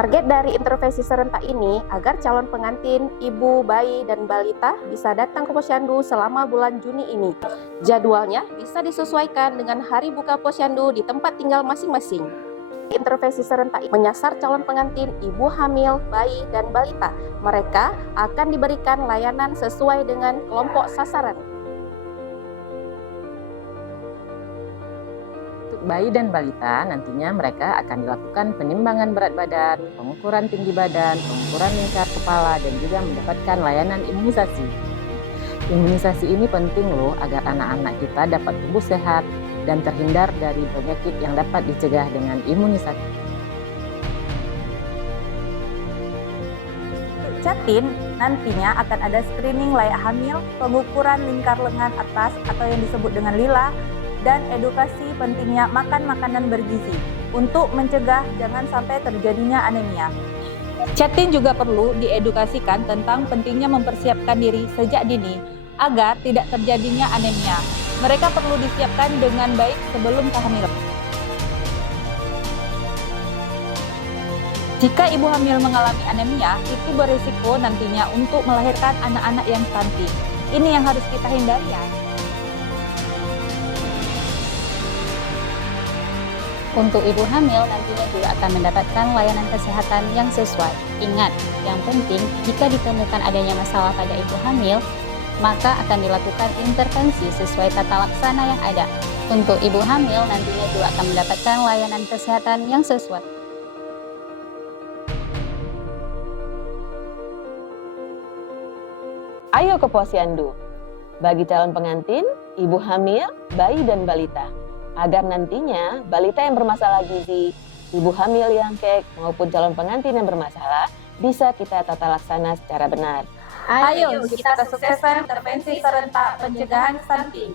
Target dari intervensi serentak ini agar calon pengantin, ibu, bayi, dan balita bisa datang ke Posyandu selama bulan Juni ini. Jadwalnya bisa disesuaikan dengan hari buka Posyandu di tempat tinggal masing-masing. Intervensi serentak menyasar calon pengantin, ibu hamil, bayi, dan balita. Mereka akan diberikan layanan sesuai dengan kelompok sasaran. Untuk bayi dan balita, nantinya mereka akan dilakukan penimbangan berat badan, pengukuran tinggi badan, pengukuran lingkar kepala, dan juga mendapatkan layanan imunisasi. Imunisasi ini penting loh agar anak-anak kita dapat tumbuh sehat dan terhindar dari penyakit yang dapat dicegah dengan imunisasi. Jatim nantinya akan ada screening layak hamil, pengukuran lingkar lengan atas atau yang disebut dengan lila, dan edukasi pentingnya makan makanan bergizi untuk mencegah jangan sampai terjadinya anemia. Jatim juga perlu diedukasikan tentang pentingnya mempersiapkan diri sejak dini agar tidak terjadinya anemia. Mereka perlu disiapkan dengan baik sebelum kehamilan. Jika ibu hamil mengalami anemia, itu berisiko nantinya untuk melahirkan anak-anak yang stunting. Ini yang harus kita hindari ya. Untuk ibu hamil nantinya juga akan mendapatkan layanan kesehatan yang sesuai. Ingat, yang penting jika ditemukan adanya masalah pada ibu hamil, maka akan dilakukan intervensi sesuai tata laksana yang ada. Untuk ibu hamil nantinya juga akan mendapatkan layanan kesehatan yang sesuai. Ayo ke Posyandu, bagi calon pengantin, ibu hamil, bayi dan balita. Agar nantinya balita yang bermasalah gizi, ibu hamil yang kek maupun calon pengantin yang bermasalah bisa kita tata laksana secara benar. Ayo kita sukseskan intervensi serentak pencegahan stunting.